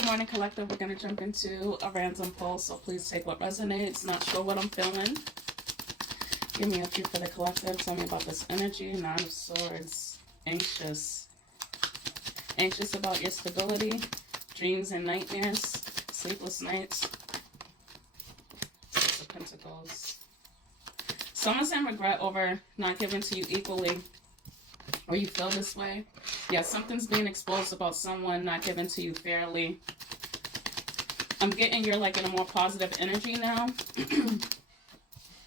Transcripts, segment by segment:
Good morning, collective. We're going to jump into a random poll, so please take what resonates. Not sure what I'm feeling. Give me a few for the collective. Tell me about this energy. Nine of Swords. Anxious. Anxious about your stability. Dreams and nightmares. Sleepless nights. Six of Pentacles. Someone's in regret over not giving to you equally. Or you feel this way. Yeah, something's being exposed about someone not giving to you fairly. I'm getting you're like in a more positive energy now.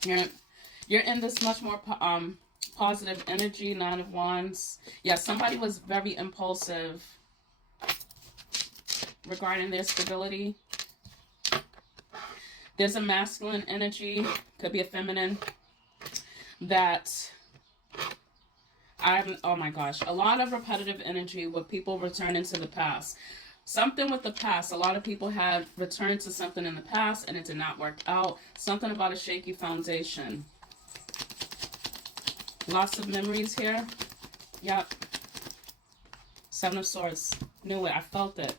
You're in this much more positive energy. Nine of Wands. Yeah, somebody was very impulsive regarding their stability. There's a masculine energy, could be a feminine, that oh my gosh, a lot of repetitive energy with people returning to the past. Something with the past. A lot of people have returned to something in the past and it did not work out. Something about a shaky foundation. Lots of memories here. Yep. Seven of Swords. Knew it. I felt it.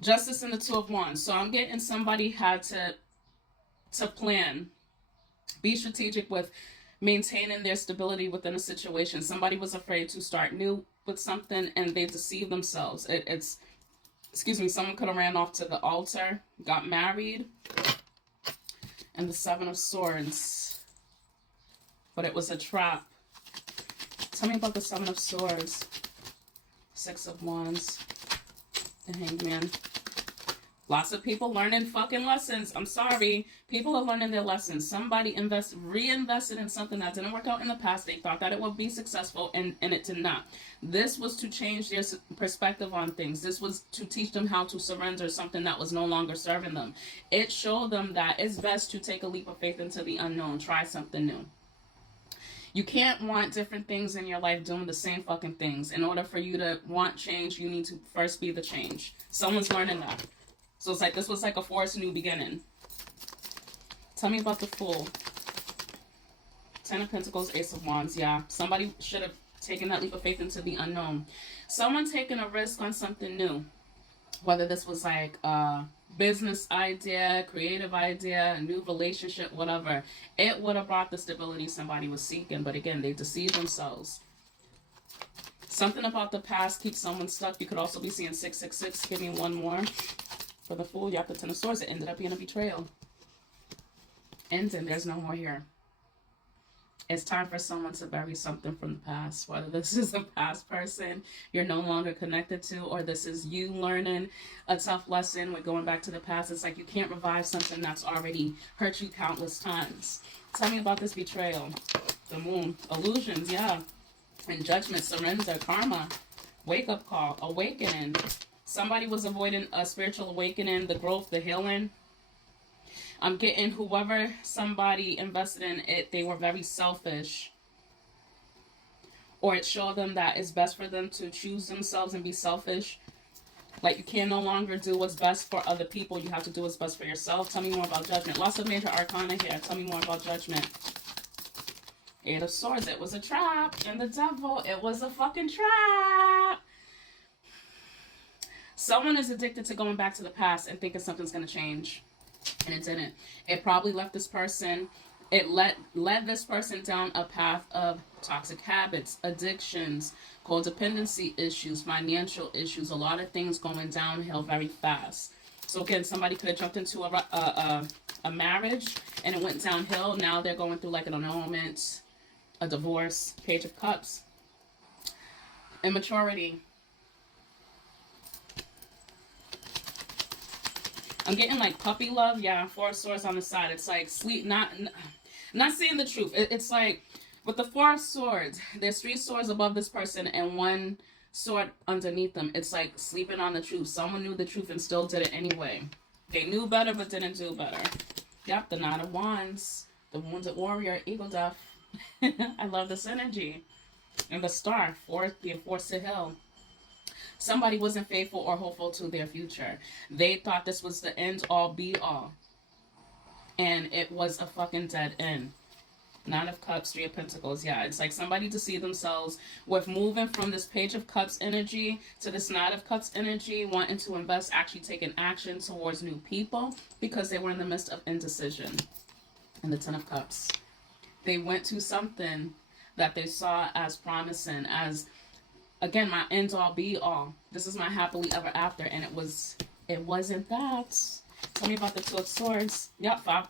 Justice and the Two of Wands. So I'm getting somebody had to plan. Be strategic with maintaining their stability within a situation. Somebody was afraid to start new with something and they deceived themselves. Excuse me, someone could have ran off to the altar, got married, and the Seven of Swords. But it was a trap. Tell me about the Seven of Swords. Six of Wands. The Hangman. Lots of people learning fucking lessons. I'm sorry. People are learning their lessons. Somebody reinvested in something that didn't work out in the past. They thought that it would be successful and it did not. This was to change their perspective on things. This was to teach them how to surrender something that was no longer serving them. It showed them that it's best to take a leap of faith into the unknown. Try something new. You can't want different things in your life doing the same fucking things. In order for you to want change, you need to first be the change. Someone's learning that. So it's like this was like a forced new beginning. Tell me about the Fool. Ten of Pentacles, Ace of Wands. Yeah, somebody should have taken that leap of faith into the unknown. Someone taking a risk on something new. Whether this was like a business idea, creative idea, a new relationship, whatever. It would have brought the stability somebody was seeking. But again, they deceived themselves. Something about the past keeps someone stuck. You could also be seeing 666. Give me one more. For the Fool, you have the Ten of Swords. It ended up being a betrayal. Ending. There's no more here. It's time for someone to bury something from the past. Whether this is a past person you're no longer connected to, or this is you learning a tough lesson with going back to the past. It's like you can't revive something that's already hurt you countless times. Tell me about this betrayal. The Moon. Illusions, yeah. And Judgment, surrender, karma, wake-up call, awakening. Somebody was avoiding a spiritual awakening, the growth, the healing. I'm getting whoever somebody invested in it, they were very selfish. Or it showed them that it's best for them to choose themselves and be selfish. Like you can no longer do what's best for other people. You have to do what's best for yourself. Tell me more about Judgment. Lots of major arcana here. Tell me more about Judgment. Eight of Swords. It was a trap. And the Devil. It was a fucking trap. Someone is addicted to going back to the past and thinking something's going to change. And it didn't. It probably left this person. It led this person down a path of toxic habits, addictions, codependency issues, financial issues, a lot of things going downhill very fast. So again, somebody could have jumped into a marriage and it went downhill. Now they're going through like an annulment, a divorce, Page of Cups. Immaturity. I'm getting like puppy love. Yeah, Four of Swords on the side. It's like sleep, not saying the truth. It's like with the Four of Swords, there's three swords above this person and one sword underneath them. It's like sleeping on the truth. Someone knew the truth and still did it anyway. They knew better but didn't do better. Yep, the Nine of Wands, the Wounded Warrior, Eagle Death. I love this energy. And the Star, being forced to heal. Somebody wasn't faithful or hopeful to their future. They thought this was the end all be all. And it was a fucking dead end. Nine of Cups, Three of Pentacles. Yeah, it's like somebody deceived themselves with moving from this Page of Cups energy to this Nine of Cups energy, wanting to invest, actually taking action towards new people because they were in the midst of indecision. And the Ten of Cups. They went to something that they saw as promising, as, again, my end all be all. This is my happily ever after, and it wasn't that. Tell me about the Two of Swords. Yep, five.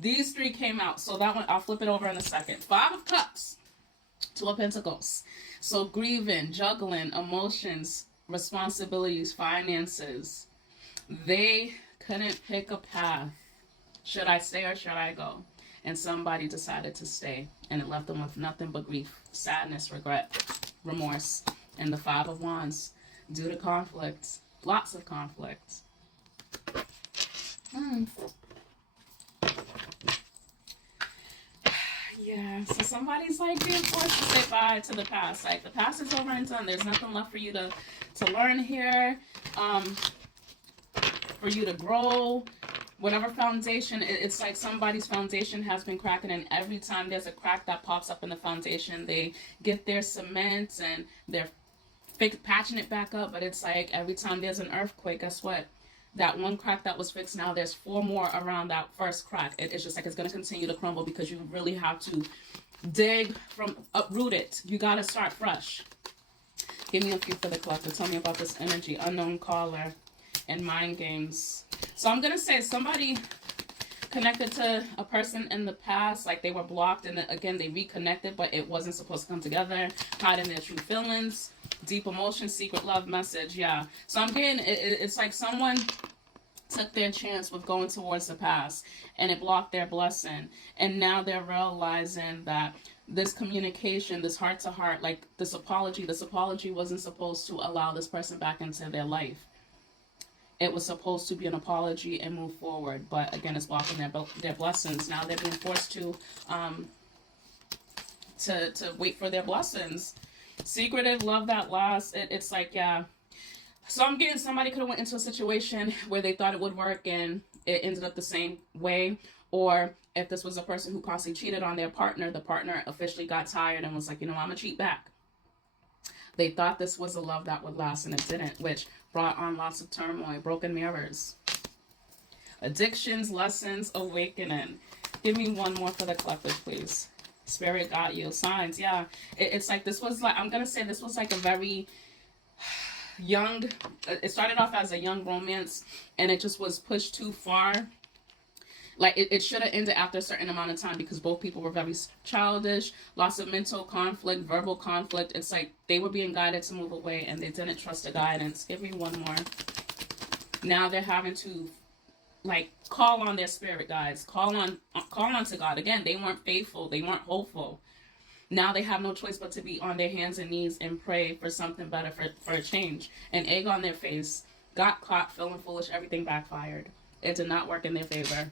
These three came out. So that one, I'll flip it over in a second. Five of Cups. Two of Pentacles. So grieving, juggling, emotions, responsibilities, finances. They couldn't pick a path. Should I stay or should I go? And somebody decided to stay. And it left them with nothing but grief, sadness, regret, remorse. And the Five of Wands. Due to conflict. Lots of conflict. Yeah, so somebody's like being forced to say bye to the past. Like, the past is over and done. There's nothing left for you to learn here. For you to grow. Whatever foundation, it's like somebody's foundation has been cracking, and every time there's a crack that pops up in the foundation, they get their cement and they're patching it back up. But it's like every time there's an earthquake, guess what? That one crack that was fixed, now there's four more around that first crack. It's just like it's going to continue to crumble because you really have to dig from, uproot it. You got to start fresh. Give me a few for the collective. Tell me about this energy. Unknown caller and mind games. So I'm going to say somebody connected to a person in the past, like they were blocked, and again, they reconnected, but it wasn't supposed to come together. Hiding their true feelings, deep emotion, secret love message. Yeah. So I'm getting, it's like someone took their chance with going towards the past, and it blocked their blessing. And now they're realizing that this communication, this heart to heart, like this apology wasn't supposed to allow this person back into their life. It was supposed to be an apology and move forward, but again, it's blocking their blessings. Now they're being forced to wait for their blessings. Secretive, love that lasts. It's like, yeah. So I'm getting somebody could have went into a situation where they thought it would work and it ended up the same way. Or if this was a person who constantly cheated on their partner, the partner officially got tired and was like, you know, I'm gonna cheat back. They thought this was a love that would last, and it didn't, which brought on lots of turmoil, broken mirrors, addictions, lessons, awakening. Give me one more for the collective, please. Spirit got you. Signs, yeah. It's like this was like, I'm going to say this was like a very young, it started off as a young romance, and it just was pushed too far. Like, it should have ended after a certain amount of time because both people were very childish, lots of mental conflict, verbal conflict. It's like they were being guided to move away and they didn't trust the guidance. Give me one more. Now they're having to, like, call on their spirit guides. Call on to God. Again, they weren't faithful. They weren't hopeful. Now they have no choice but to be on their hands and knees and pray for something better, for a change. An egg on their face. Got caught feeling foolish. Everything backfired. It did not work in their favor.